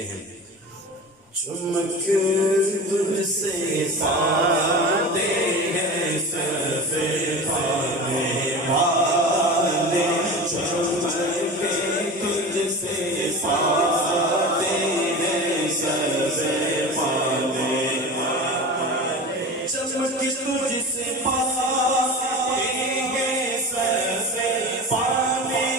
کہتے ہیں چمک تجھ سے پاتے ہیں سب پانے والے چمک تجھ سے پاتے ہیں سب پانے والے چمک تجھ سے پاتے ہیں سب پانے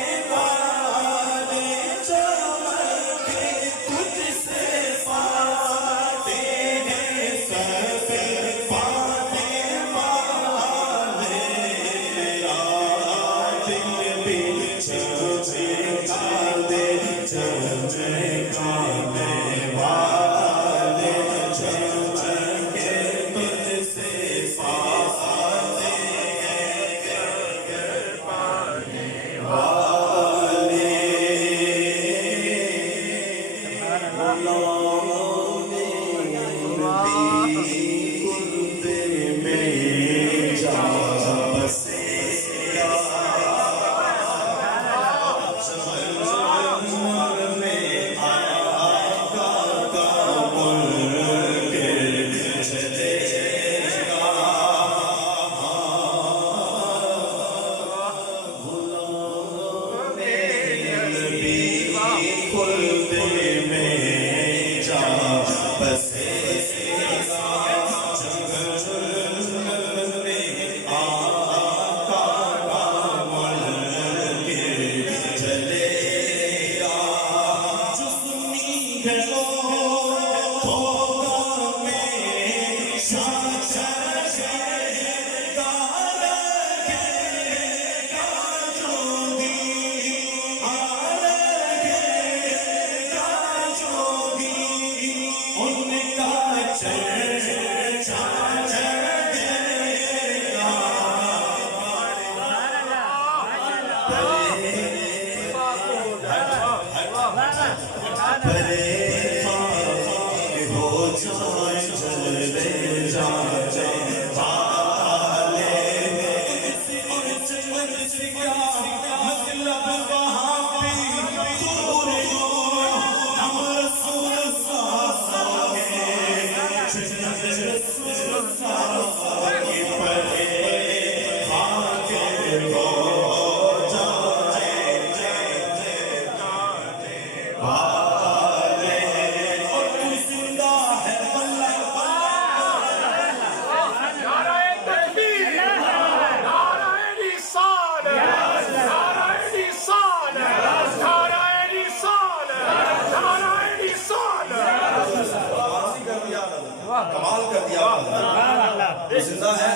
زندہ ہے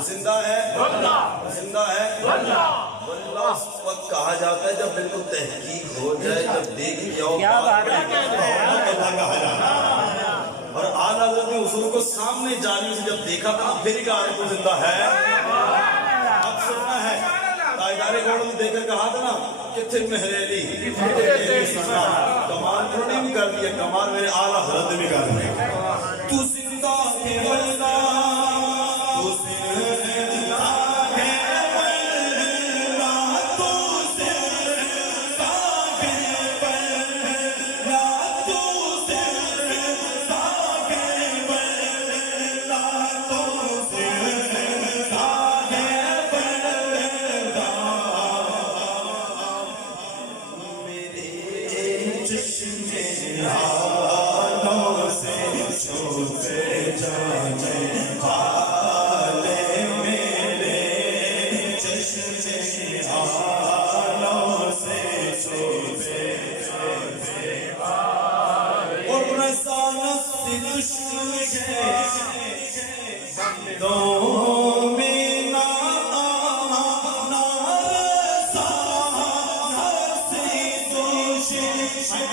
زندہ ہے زندہ ہے واللہ اس وقت کہا جاتا ہے جب بالکل تحقیق ہو جائے جب دیکھ جاؤ اور اعلیٰ حضرت نے حضور کو سامنے جانے سے جب دیکھا تھا پھر ہی کہا تو زندہ ہے اب سننا ہے تاجدار گوڑ نے دیکھ کر کہا تھا نا کتھے مہریلی کمال تو نہیں بھی کر دیا کمال میرے اعلیٰ حضرت نے بھی کر دیا تو زندہ ہے واللہ تو زندہ ہے واللہ تو زندہ ہے واللہ تو زندہ ہے واللہ تو زندہ ہے واللہ میرے چشمے چھوٹے جانے والے میرے چشمے آلوں سے چھوٹے جانے والے اور رسالت سے دشمن کے بندوں میں نہ آنا رسالت سے دشمن کے